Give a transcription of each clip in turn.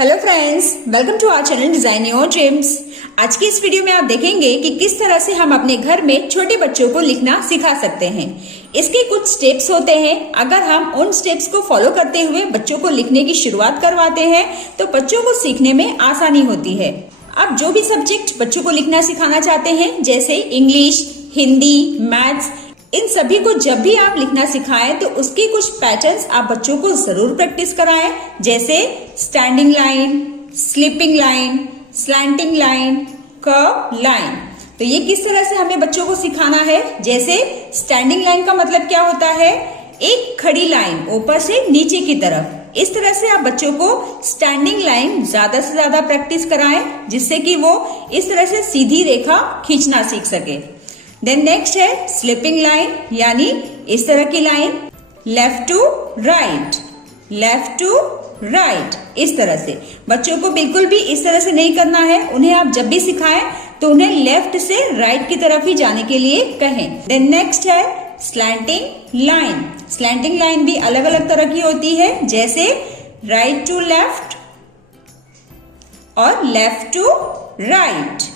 Hello friends, welcome to our channel design your dreams. आज की इस वीडियो में आप देखेंगे कि किस तरह से हम अपने घर में छोटे बच्चों को लिखना सिखा सकते हैं। इसके कुछ स्टेप्स होते हैं। अगर हम उन स्टेप्स को फॉलो करते हुए बच्चों को लिखने की शुरुआत करवाते हैं तो बच्चों को सीखने में आसानी होती है। आप जो भी सब्जेक्ट बच्चों को लिखना सिखाना चाहते हैं, जैसे इंग्लिश, हिंदी, मैथ्स, इन सभी को जब भी आप लिखना सिखाएं तो उसके कुछ पैटर्न्स आप बच्चों को जरूर प्रैक्टिस कराएं, जैसे standing line, sleeping line, slanting line, curve line. तो ये किस तरह से हमें बच्चों को सिखाना है। जैसे स्टैंडिंग लाइन का मतलब क्या होता है, एक खड़ी लाइन ऊपर से नीचे की तरफ। इस तरह से आप बच्चों को स्टैंडिंग लाइन ज्यादा से ज्यादा प्रैक्टिस कराएं, जिससे कि वो इस तरह से सीधी रेखा खींचना सीख सके। देन नेक्स्ट है स्लिपिंग लाइन, यानी इस तरह की line, left to right, left to right. इस तरह से बच्चों को बिल्कुल भी इस तरह से नहीं करना है। उन्हें आप जब भी सिखाएं तो उन्हें लेफ्ट से राइट की तरफ ही जाने के लिए कहें। देन नेक्स्ट है स्लैंटिंग लाइन। स्लैंटिंग लाइन भी अलग अलग तरह की होती है, जैसे राइट टू लेफ्ट और left to right.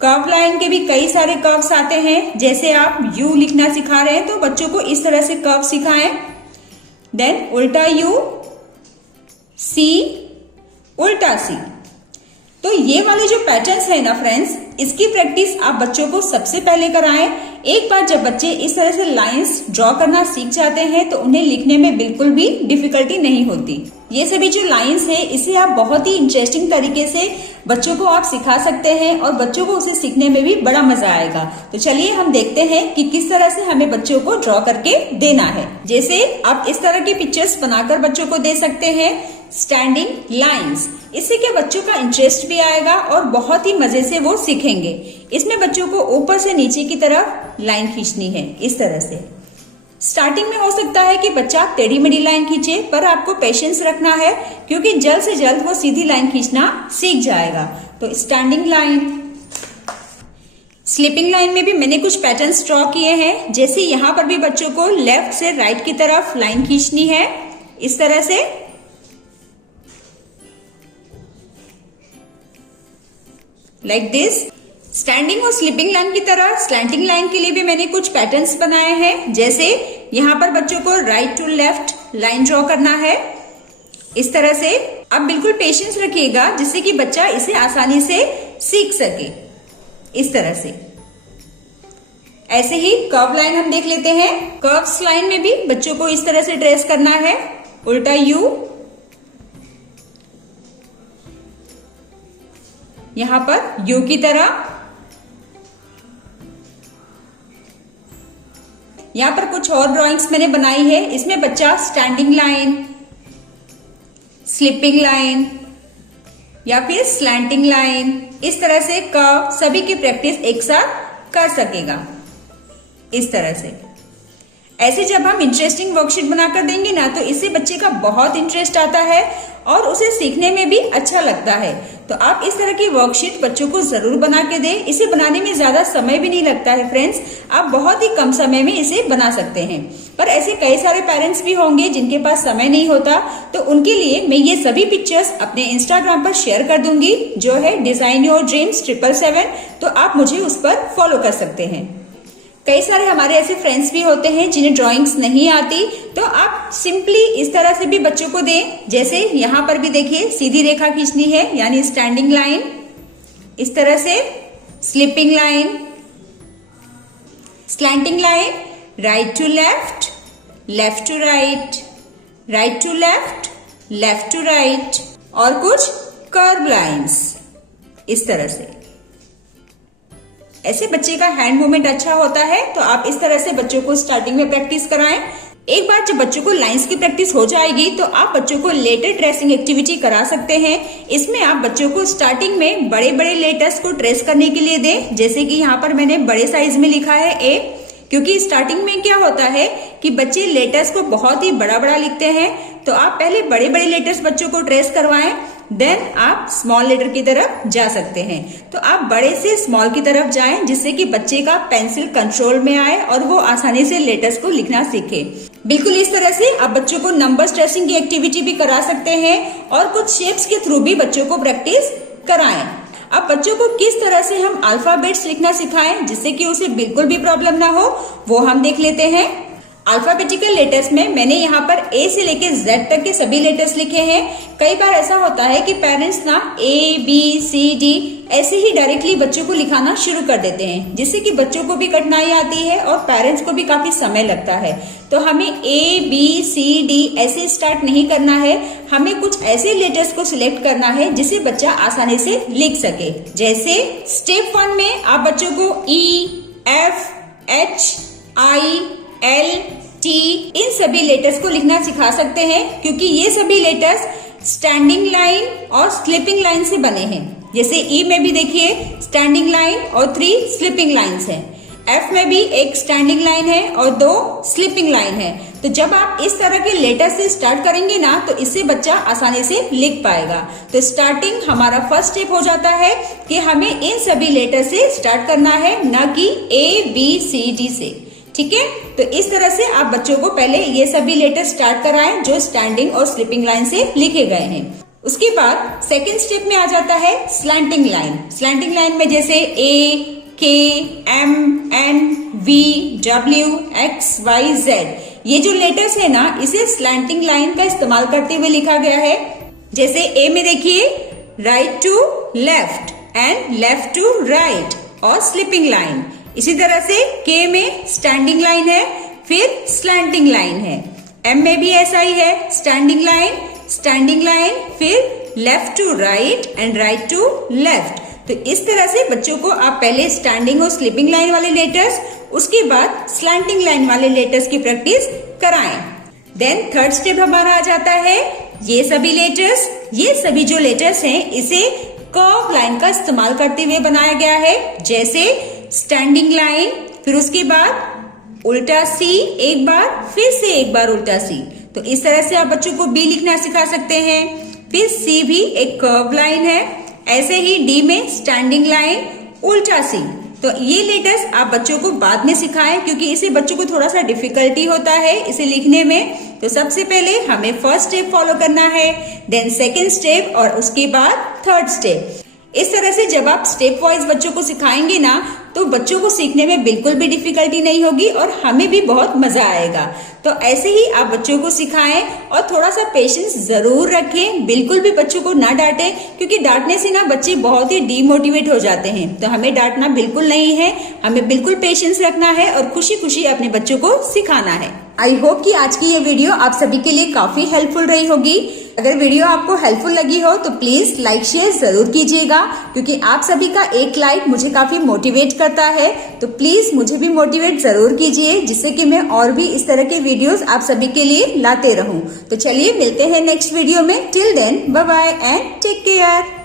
Curve line के भी कई सारे कर्व्स आते हैं। जैसे आप यू लिखना सिखा रहे हैं तो बच्चों को इस तरह से कर्व सिखाएं। देन उल्टा यू, सी, उल्टा सी। तो ये वाले जो पैटर्न्स है ना फ्रेंड्स, इसकी प्रैक्टिस आप बच्चों को सबसे पहले कराएं। एक बार जब बच्चे इस तरह से लाइंस ड्रॉ करना सीख जाते हैं तो उन्हें लिखने में बिल्कुल भी डिफिकल्टी नहीं होती। ये सभी जो लाइंस है इसे आप बहुत ही इंटरेस्टिंग तरीके से बच्चों को आप सिखा सकते हैं और बच्चों को उसे सीखने में भी बड़ा मजा आएगा। तो चलिए हम देखते हैं कि किस तरह से हमें बच्चों को ड्रॉ करके देना है। जैसे आप इस तरह की पिक्चर्स बनाकर बच्चों को दे सकते हैं, स्टैंडिंग लाइंस। इससे क्या बच्चों का इंटरेस्ट भी आएगा और बहुत ही मजे से वो सीखेंगे। इसमें बच्चों को ऊपर से नीचे की तरफ लाइन खींचनी है, इस तरह से। स्टार्टिंग में हो सकता है कि बच्चा टेढ़ी मेढ़ी लाइन खींचे, पर आपको पेशेंस रखना है क्योंकि जल्द से जल्द वो सीधी लाइन खींचना सीख जाएगा। तो स्टैंडिंग लाइन। स्लीपिंग लाइन में भी मैंने कुछ पैटर्न्स ड्रॉ किए हैं। जैसे यहाँ पर भी बच्चों को लेफ्ट से राइट की तरफ लाइन खींचनी है, इस तरह से। Like this. स्टैंडिंग और स्लीपिंग लाइन की तरह स्लैंटिंग लाइन के लिए भी मैंने कुछ पैटर्न्स बनाए हैं। जैसे यहाँ पर बच्चों को right to left line draw करना है, इस तरह से। अब बिल्कुल पेशेंस रखिएगा जिससे कि बच्चा इसे आसानी से सीख सके, इस तरह से। ऐसे ही कर्व लाइन हम देख लेते हैं। कर्व्स लाइन में भी बच्चों को इस तरह से ट्रेस करना है, उल्टा यू, यहां पर यू की तरह। यहां पर कुछ और ड्राइंग्स मैंने बनाई है। इसमें बच्चा स्टैंडिंग लाइन, स्लिपिंग लाइन या फिर स्लैंटिंग लाइन, इस तरह से कर्व सभी की प्रैक्टिस एक साथ कर सकेगा, इस तरह से। ऐसे जब हम इंटरेस्टिंग वर्कशीट बनाकर देंगे ना तो इससे बच्चे का बहुत इंटरेस्ट आता है और उसे सीखने में भी अच्छा लगता है। तो आप इस तरह की वर्कशीट बच्चों को जरूर बना के दें। इसे बनाने में ज्यादा समय भी नहीं लगता है फ्रेंड्स, आप बहुत ही कम समय में इसे बना सकते हैं। पर ऐसे कई सारे पेरेंट्स भी होंगे जिनके पास समय नहीं होता, तो उनके लिए मैं ये सभी पिक्चर्स अपने इंस्टाग्राम पर शेयर कर दूंगी, जो है डिजाइन योर ड्रीम्स 777। तो आप मुझे उस पर फॉलो कर सकते हैं। कई सारे हमारे ऐसे फ्रेंड्स भी होते हैं जिन्हें ड्राइंग्स नहीं आती, तो आप सिंपली इस तरह से भी बच्चों को दें। जैसे यहाँ पर भी देखिए सीधी रेखा खींचनी है, यानी स्टैंडिंग लाइन, इस तरह से slipping line, slanting line, right to left, left to right, right to left, left to right, और कुछ कर्व लाइंस, इस तरह से। ऐसे बच्चे का हैंड मूवमेंट अच्छा होता है, तो आप इस तरह से बच्चों को स्टार्टिंग में प्रैक्टिस कराएं। एक बार जब बच्चों को लाइंस की प्रैक्टिस हो जाएगी तो आप बच्चों को लेटर ट्रेसिंग एक्टिविटी करा सकते हैं। इसमें आप बच्चों को स्टार्टिंग में बड़े बड़े लेटर्स को ट्रेस करने के लिए दें। जैसे कि यहाँ पर मैंने बड़े साइज में लिखा है ए, क्योंकि स्टार्टिंग में क्या होता है कि बच्चे लेटर्स को बहुत ही बड़ा बड़ा लिखते हैं। तो आप पहले बड़े बड़े लेटर्स बच्चों को ट्रेस करवाएं, देन आप स्मॉल लेटर की तरफ जा सकते हैं। तो आप बड़े से स्मॉल की तरफ जाएं, जिससे कि बच्चे का पेंसिल कंट्रोल में आए और वो आसानी से लेटर्स को लिखना सीखे। बिल्कुल इस तरह से आप बच्चों को नंबर स्ट्रेसिंग की एक्टिविटी भी करा सकते हैं और कुछ शेप्स के थ्रू भी बच्चों को प्रैक्टिस कराएं। अब बच्चों को किस तरह से हम अल्फाबेट्स लिखना सिखाएं जिससे कि उसे बिल्कुल भी प्रॉब्लम ना हो, वो हम देख लेते हैं। अल्फाबेटिकल लेटर्स में मैंने यहाँ पर ए से लेके जेड तक के सभी लेटर्स लिखे हैं। कई बार ऐसा होता है कि पेरेंट्स ना ए बी सी डी ऐसे ही डायरेक्टली बच्चों को लिखाना शुरू कर देते हैं, जिससे कि बच्चों को भी कठिनाई आती है और पेरेंट्स को भी काफी समय लगता है। तो हमें ए बी सी डी ऐसे स्टार्ट नहीं करना है, हमें कुछ ऐसे लेटर्स को सिलेक्ट करना है जिसे बच्चा आसानी से लिख सके। जैसे स्टेप 1 में आप बच्चों को E F H I L T इन सभी लेटर्स को लिखना सिखा सकते हैं, क्योंकि ये सभी लेटर्स स्टैंडिंग लाइन और स्लिपिंग लाइन से बने हैं। जैसे ई में भी देखिए स्टैंडिंग लाइन और 3 स्लिपिंग लाइंस हैं। एफ में भी एक स्टैंडिंग लाइन है और 2 स्लिपिंग लाइन है। तो जब आप इस तरह के लेटर से स्टार्ट करेंगे ना, तो इससे बच्चा आसानी से लिख पाएगा। तो स्टार्टिंग हमारा फर्स्ट स्टेप हो जाता है कि हमें इन सभी लेटर से स्टार्ट करना है, न कि ए बी सी डी से। ठीक है, तो इस तरह से आप बच्चों को पहले ये सभी लेटर स्टार्ट कराएं जो स्टैंडिंग और स्लिपिंग लाइन से लिखे गए हैं। उसके बाद सेकेंड स्टेप में आ जाता है स्लैंटिंग लाइन। स्लैंटिंग लाइन में जैसे A K M N V W X Y Z, ये जो लेटर्स है ना, इसे स्लैंटिंग लाइन का इस्तेमाल करते हुए लिखा गया है। जैसे ए में देखिए right to left and left to right और स्लिपिंग लाइन। इसी तरह से के में स्टैंडिंग लाइन है, फिर स्लैंटिंग लाइन है। एम में भी ऐसा ही है, स्टैंडिंग लाइन, फिर left to right and right to left. तो इस तरह से बच्चों को आप पहले स्टैंडिंग और स्लिपिंग लाइन वाले लेटर्स, उसके बाद स्लैंटिंग लाइन वाले लेटर्स की प्रैक्टिस कराएं। देन थर्ड स्टेप हमारा आ जाता है ये सभी जो लेटर्स हैं, इसे कर्व लाइन का इस्तेमाल करते हुए बनाया गया है। जैसे स्टैंडिंग लाइन, फिर उसके बाद उल्टा सी एक बार, फिर से एक बार उल्टा सी। तो इस तरह से आप बच्चों को बी लिखना सिखा सकते हैं। फिर सी भी एक कर्व लाइन है। ऐसे ही डी में स्टैंडिंग लाइन, उल्टा सी। तो ये लेटर्स आप बच्चों को बाद में सिखाएं, क्योंकि इसे बच्चों को थोड़ा सा डिफिकल्टी होता है इसे लिखने में। तो सबसे पहले हमें फर्स्ट स्टेप फॉलो करना है, देन सेकेंड स्टेप और उसके बाद थर्ड स्टेप। इस तरह से जब आप स्टेप वाइज बच्चों को सिखाएंगे ना, तो बच्चों को सीखने में बिल्कुल भी डिफिकल्टी नहीं होगी और हमें भी बहुत मजा आएगा। तो ऐसे ही आप बच्चों को सिखाएं और थोड़ा सा पेशेंस जरूर रखें। बिल्कुल भी बच्चों को ना डांटें, क्योंकि डांटने से ना बच्चे बहुत ही डीमोटिवेट हो जाते हैं। तो हमें डांटना बिल्कुल नहीं है, हमें बिल्कुल पेशेंस रखना है और खुशी खुशी अपने बच्चों को सिखाना है। आई होप कि आज की ये वीडियो आप सभी के लिए काफी हेल्पफुल रही होगी। अगर वीडियो आपको हेल्पफुल लगी हो तो प्लीज लाइक शेयर जरूर कीजिएगा, क्योंकि आप सभी का एक लाइक मुझे काफी मोटिवेट करता है। तो प्लीज मुझे भी मोटिवेट जरूर कीजिए, जिससे कि मैं और भी इस तरह के वीडियोस आप सभी के लिए लाते रहूं। तो चलिए मिलते हैं नेक्स्ट वीडियो में। Till then bye bye and take care.